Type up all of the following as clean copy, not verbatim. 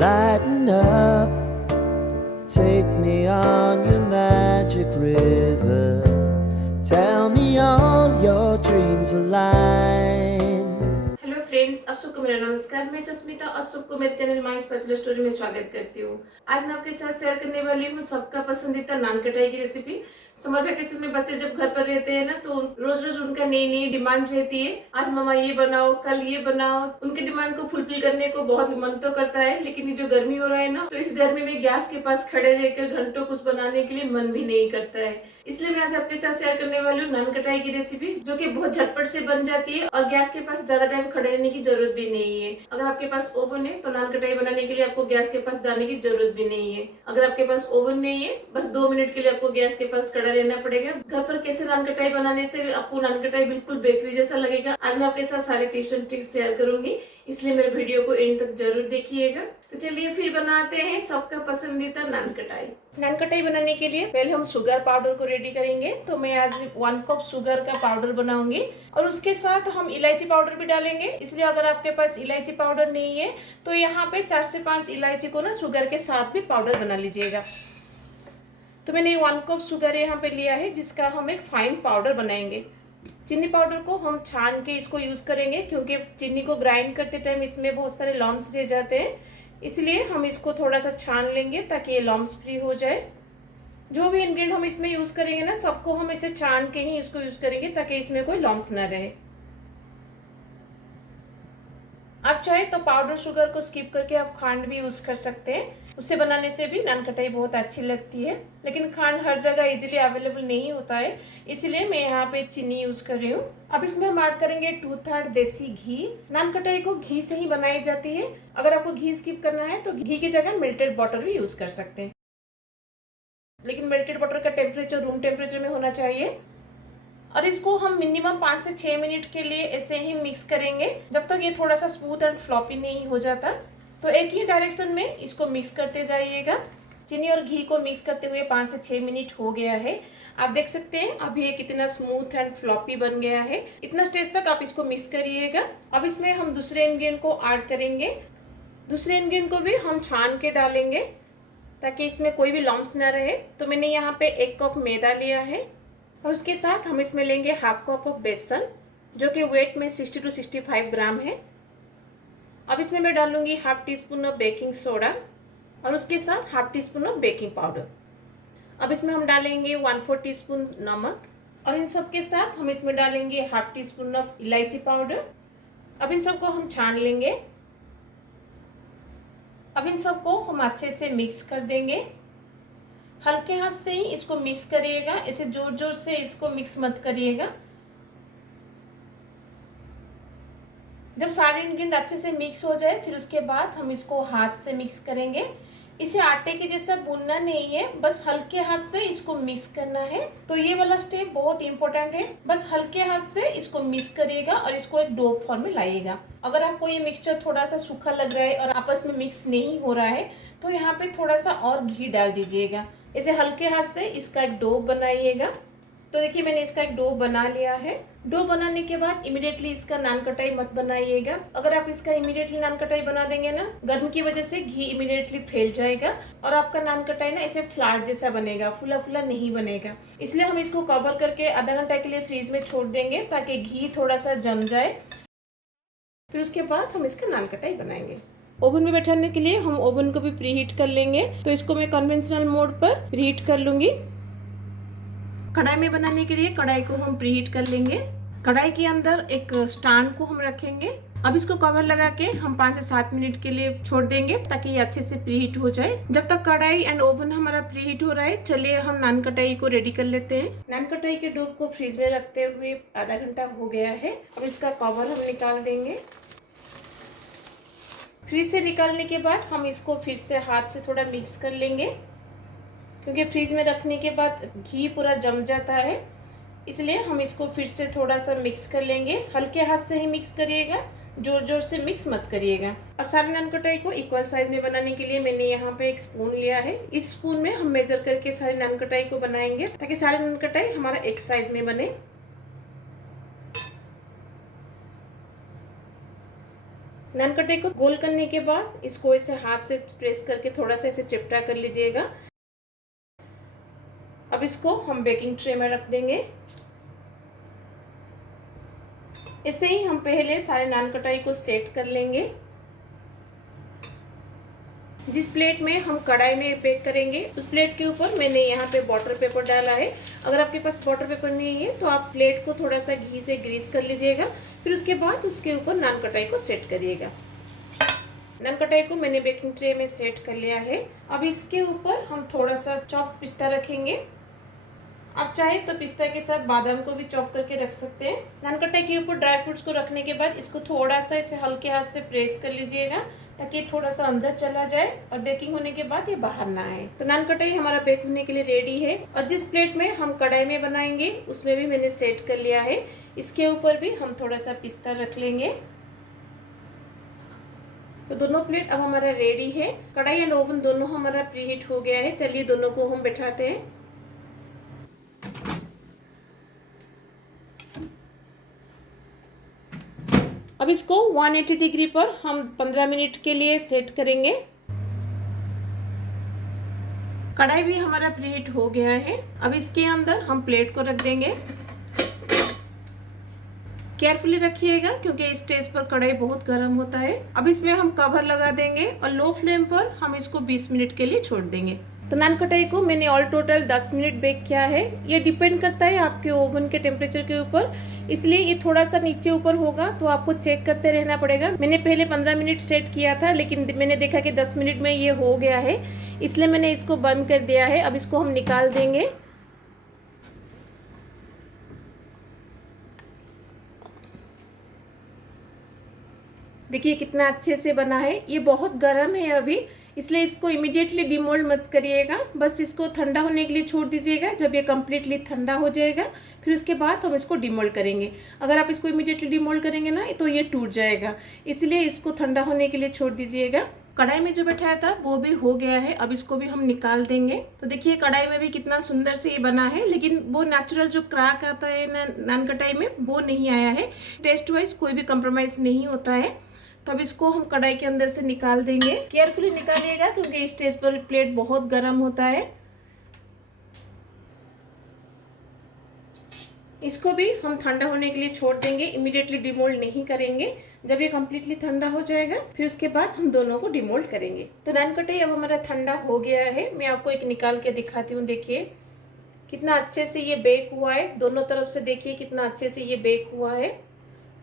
Lighten up, take me on your magic river. Tell me all your dreams align. Hello friends, आप सबको मेरा नमस्कार। मैं सस्मिता आप सबको मेरे चैनल माई स्पेशल स्टोरी में स्वागत करती हूँ। आज मैं आपके साथ शेयर करने वाली हूँ सबका पसंदीदा नान कटाई की रेसिपी। समर वैकेशन में बच्चे जब घर पर रहते हैं ना, तो रोज रोज उनका नई नई डिमांड रहती है। आज मामा ये बनाओ, कल ये बनाओ। उनके डिमांड को फुलफिल करने को बहुत मन तो करता है, लेकिन ये जो गर्मी हो रहा है ना, तो इस गर्मी में गैस के पास खड़े रहकर घंटों कुछ बनाने के लिए मन भी नहीं करता है। इसलिए मैं आज आपके साथ शेयर करने वाली हूँ नान कटाई की रेसिपी, जो कि बहुत झटपट से बन जाती है और गैस के पास ज्यादा टाइम खड़े रहने की जरूरत भी नहीं है। अगर आपके पास ओवन है तो नान कटाई बनाने के लिए आपको गैस के पास जाने की जरूरत भी नहीं है। अगर आपके पास ओवन नहीं है, बस 2 मिनट के लिए आपको गैस के पास खड़ा रहना पड़ेगा। घर पर कैसे नान कटाई बनाने से आपको नान कटाई बिल्कुल बेकरी जैसा लगेगा, आज मैं आपके साथ सारे टिप्स एंड ट्रिक्स शेयर करूंगी, इसलिए मेरे वीडियो को एंड तक जरूर देखिएगा। तो चलिए फिर बनाते हैं सबका पसंदीदा नान कटाई। नान कटाई बनाने के लिए पहले हम शुगर पाउडर को रेडी करेंगे। तो मैं आज 1 कप शुगर का पाउडर बनाऊंगी और उसके साथ हम इलायची पाउडर भी डालेंगे। इसलिए अगर आपके पास इलायची पाउडर नहीं है तो यहाँ पे 4 से 5 इलायची को ना शुगर के साथ भी पाउडर बना लीजिएगा। तो मैंने 1 कप शुगर यहाँ पे लिया है, जिसका हम एक फाइन पाउडर बनाएंगे। चीनी पाउडर को हम छान के इसको यूज करेंगे, क्योंकि चीनी को ग्राइंड करते टाइम इसमें बहुत सारे लॉम्स रह जाते हैं। इसलिए हम इसको थोड़ा सा छान लेंगे ताकि ये लॉम्स फ्री हो जाए। जो भी इंग्रेडिएंट हम इसमें यूज करेंगे ना, सबको हम इसे छान के ही इसको यूज करेंगे ताकि इसमें कोई लॉम्स ना रहे। आप चाहे तो पाउडर शुगर को स्किप करके आप खांड भी यूज कर सकते हैं। उससे बनाने से भी नान कटाई बहुत अच्छी लगती है, लेकिन खांड हर जगह इजीली अवेलेबल नहीं होता है, इसीलिए मैं यहाँ पे चीनी यूज कर रही हूँ। अब इसमें हम ऐड करेंगे 2/3 देसी घी। नान कटाई को घी से ही बनाई जाती है। अगर आपको घी स्किप करना है तो घी की जगह मेल्टेड बटर भी यूज कर सकते हैं, लेकिन मेल्टेड बटर का टेम्परेचर रूम टेम्परेचर में होना चाहिए। और इसको हम मिनिमम 5 से 6 मिनट के लिए ऐसे ही मिक्स करेंगे, जब तक ये थोड़ा सा स्मूथ एंड फ्लॉपी नहीं हो जाता। तो एक ही डायरेक्शन में इसको मिक्स करते जाइएगा। चीनी और घी को मिक्स करते हुए 5 से 6 मिनट हो गया है। आप देख सकते हैं अभी ये कितना स्मूथ एंड फ्लॉपी बन गया है। इतना स्टेज तक आप इसको मिक्स करिएगा। अब इसमें हम दूसरे इंग्रेडिएंट को ऐड करेंगे। दूसरे इंग्रेडिएंट को भी हम छान के डालेंगे ताकि इसमें कोई भी लम्स ना रहे। तो मैंने यहाँ पे 1 कप मैदा लिया है और उसके साथ हम इसमें लेंगे 1/2 कप ऑफ बेसन, जो कि वेट में 60 to 65 ग्राम है। अब इसमें मैं डालूंगी 1/2 टीस्पून ऑफ बेकिंग सोडा और उसके साथ 1/2 टीस्पून ऑफ बेकिंग पाउडर। अब इसमें हम डालेंगे 1/4 टीस्पून नमक और इन सब के साथ हम इसमें डालेंगे 1/2 टीस्पून ऑफ इलायची पाउडर। अब इन सबको हम छान लेंगे। अब इन सबको हम अच्छे से मिक्स कर देंगे। हल्के हाथ से ही इसको मिक्स करिएगा, इसे जोर जोर से इसको मिक्स मत करिएगा। जब सारे इंग्रेडिएंट अच्छे से मिक्स हो जाए, फिर उसके बाद हम इसको हाथ से मिक्स करेंगे। इसे आटे के जैसा गूंदना नहीं है, बस हल्के हाथ से इसको मिक्स करना है। तो ये वाला स्टेप बहुत इंपॉर्टेंट है। बस हल्के हाथ से इसको मिक्स करिएगा और इसको एक डो फॉर्म में लाइएगा। अगर आपको ये मिक्सचर थोड़ा सा सूखा लग रहा है और आपस में मिक्स नहीं हो रहा है, तो यहाँ पे थोड़ा सा और घी डाल दीजिएगा। इसे हल्के हाथ से इसका एक डो बनाइएगा। तो देखिए मैंने इसका एक डो बना लिया है। डो बनाने के बाद इमीडिएटली इसका नान कटाई मत बनाइएगा। अगर आप इसका इमीडिएटली नान कटाई बना देंगे ना, गर्म की वजह से घी इमीडिएटली फैल जाएगा और आपका नान कटाई ना ऐसे फ्लैट जैसा बनेगा, फुला फुला नहीं बनेगा। इसलिए हम इसको कवर करके आधा घंटा के लिए फ्रीज में छोड़ देंगे ताकि घी थोड़ा सा जम जाए। फिर उसके बाद हम इसका नान कटाई बनाएंगे। ओवन में बैठाने के लिए हम ओवन को भी प्रीहीट कर लेंगे। तो इसको मैं कन्वेंशनल मोड पर प्रीहीट कर लूंगी। कढ़ाई में बनाने के लिए कढ़ाई को हम प्रीहीट कर लेंगे। कढ़ाई के अंदर एक स्टैंड को हम रखेंगे। अब इसको कवर लगा के हम 5 से 7 मिनट के लिए छोड़ देंगे ताकि ये अच्छे से प्रीहीट हो जाए। जब तक कढ़ाई एंड ओवन हमारा प्रीहीट हो रहा है, चलिए हम नान कटाई को रेडी कर लेते हैं। नान कटाई के डो को फ्रीज में रखते हुए आधा घंटा हो गया है। अब इसका कवर हम निकाल देंगे। फ्रीज से निकालने के बाद हम इसको फिर से हाथ से थोड़ा मिक्स कर लेंगे, क्योंकि फ्रीज में रखने के बाद घी पूरा जम जाता है। इसलिए हम इसको फिर से थोड़ा सा मिक्स कर लेंगे। हल्के हाथ से ही मिक्स करिएगा, जोर जोर से मिक्स मत करिएगा। और सारे नान कटाई को इक्वल साइज में बनाने के लिए मैंने यहाँ पे एक स्पून लिया है। इस स्पून में हम मेजर करके सारे नान कटाई को बनाएंगे ताकि सारे नान कटाई हमारा एक साइज में बने। नान कटाई को गोल करने के बाद इसको ऐसे हाथ से प्रेस करके थोड़ा सा ऐसे चिपटा कर लीजिएगा। अब इसको हम बेकिंग ट्रे में रख देंगे। ऐसे ही हम पहले सारे नान कटाई को सेट कर लेंगे। जिस प्लेट में हम कढ़ाई में बेक करेंगे उस प्लेट के ऊपर मैंने यहाँ पे बटर पेपर डाला है। अगर आपके पास बटर पेपर नहीं है तो आप प्लेट को थोड़ा सा घी से ग्रीस कर लीजिएगा। फिर उसके बाद उसके ऊपर नान कटाई को सेट करिएगा। नान कटाई को मैंने बेकिंग ट्रे में सेट कर लिया है। अब इसके ऊपर हम थोड़ा सा चॉप पिस्ता रखेंगे। आप चाहे तो पिस्ता के साथ बादाम को भी चॉप करके रख सकते हैं। नान कटाई के ऊपर ड्राई फ्रूट्स को रखने के बाद इसको थोड़ा सा इसे हल्के हाथ से प्रेस कर लीजिएगा ताकि थोड़ा सा अंदर चला जाए और बेकिंग होने के बाद ये बाहर ना आए। तो नान कटाई हमारा बेक होने के लिए रेडी है। और जिस प्लेट में हम कढ़ाई में बनाएंगे उसमें भी मैंने सेट कर लिया है। इसके ऊपर भी हम थोड़ा सा पिस्ता रख लेंगे। तो दोनों प्लेट अब हमारा रेडी है। कढ़ाई एंड ओवन दोनों हमारा प्रीहीट हो गया है। चलिए दोनों को हम बैठाते हैं। अब इसको 180 डिग्री पर हम 15 मिनट के लिए सेट करेंगे। कढ़ाई भी हमारा प्रीहीट हो गया है। अब इसके अंदर हम प्लेट को रख देंगे। केयरफुली रखिएगा क्योंकि इस स्टेज पर कढ़ाई बहुत गर्म होता है। अब इसमें हम कवर लगा देंगे और लो फ्लेम पर हम इसको 20 मिनट के लिए छोड़ देंगे। तो नान कटाई को मैंने ऑल टोटल 10 मिनट बेक किया है। ये डिपेंड करता है आपके ओवन के टेम्परेचर के ऊपर, इसलिए ये थोड़ा सा नीचे ऊपर होगा तो आपको चेक करते रहना पड़ेगा। मैंने पहले 15 मिनट सेट किया था लेकिन मैंने देखा कि 10 मिनट में ये हो गया है, इसलिए मैंने इसको बंद कर दिया है। अब इसको हम निकाल देंगे। देखिए कितना अच्छे से बना है। ये बहुत गर्म है अभी, इसलिए इसको इमीडिएटली डिमोल्ड मत करिएगा। बस इसको ठंडा होने के लिए छोड़ दीजिएगा। जब ये कम्प्लीटली ठंडा हो जाएगा फिर उसके बाद हम इसको डिमोल्ड करेंगे। अगर आप इसको इमीडिएटली डिमोल्ड करेंगे ना तो ये टूट जाएगा, इसलिए इसको ठंडा होने के लिए छोड़ दीजिएगा। कढ़ाई में जो बैठाया था वो भी हो गया है। अब इसको भी हम निकाल देंगे। तो देखिए कढ़ाई में भी कितना सुंदर से ये बना है, लेकिन वो नेचुरल जो क्रैक आता है नान कढ़ाई में वो नहीं आया है। टेस्ट वाइज कोई भी कॉम्प्रोमाइज नहीं होता है। तो अब इसको हम कढ़ाई के अंदर से निकाल देंगे। केयरफुली निकालिएगा क्योंकि इस स्टेज पर प्लेट बहुत गर्म होता है। इसको भी हम ठंडा होने के लिए छोड़ देंगे, इमीडिएटली डिमोल्ड नहीं करेंगे। जब ये कम्प्लीटली ठंडा हो जाएगा फिर उसके बाद हम दोनों को डिमोल्ड करेंगे। तो नान कटाई अब हमारा ठंडा हो गया है। मैं आपको एक निकाल के दिखाती हूँ। देखिए कितना अच्छे से ये बेक हुआ है। दोनों तरफ से देखिए कितना अच्छे से ये बेक हुआ है।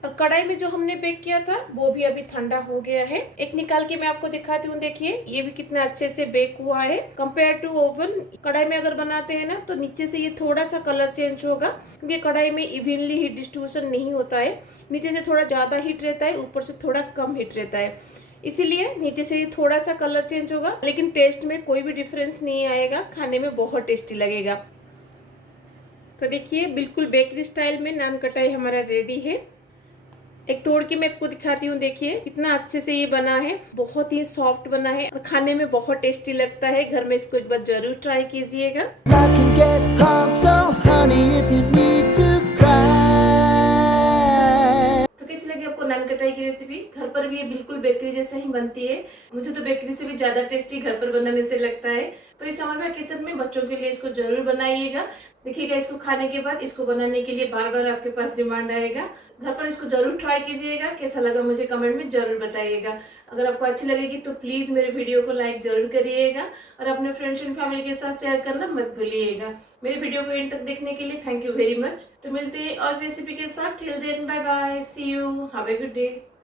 और कढ़ाई में जो हमने बेक किया था वो भी अभी ठंडा हो गया है। एक निकाल के मैं आपको दिखाती हूँ। देखिए ये भी कितना अच्छे से बेक हुआ है कंपेयर टू ओवन। कढ़ाई में अगर बनाते हैं ना तो नीचे से ये थोड़ा सा कलर चेंज होगा क्योंकि कढ़ाई में इवनली हीट डिस्ट्रीब्यूशन नहीं होता है। नीचे से थोड़ा ज़्यादा हीट रहता है, ऊपर से थोड़ा कम हीट रहता है, इसीलिए नीचे से थोड़ा सा कलर चेंज होगा, लेकिन टेस्ट में कोई भी डिफरेंस नहीं आएगा। खाने में बहुत टेस्टी लगेगा। तो देखिए बिल्कुल बेकरी स्टाइल में नान कटाई हमारा रेडी है। एक तोड़ के मैं आपको दिखाती हूँ। देखिए कितना अच्छे से ये बना है, बहुत ही सॉफ्ट बना है और खाने में बहुत टेस्टी लगता है। घर में इसको एक बार जरूर ट्राई कीजिएगा। Life can get hard, so honey, if you need to cry. तो कैसी लगी आपको नान कटाई की रेसिपी? घर पर भी ये बिल्कुल बेकरी जैसा ही बनती है। मुझे तो बेकरी से भी ज्यादा टेस्टी घर पर बनाने से लगता है। तो इस समर वैकेशन में बच्चों के लिए इसको जरूर बनाइएगा। देखिएगा इसको खाने के बाद इसको बनाने के लिए बार बार आपके पास डिमांड आएगा। घर पर इसको जरूर ट्राई कीजिएगा। कैसा लगा मुझे कमेंट में जरूर बताइएगा। अगर आपको अच्छी लगेगी तो प्लीज मेरे वीडियो को लाइक जरूर करिएगा और अपने फ्रेंड्स एंड फैमिली के साथ शेयर करना मत भूलिएगा। मेरे वीडियो को एंड तक देखने के लिए थैंक यू वेरी मच। तो मिलते हैं और रेसिपी के साथ। Till then bye bye, see you, have a good day.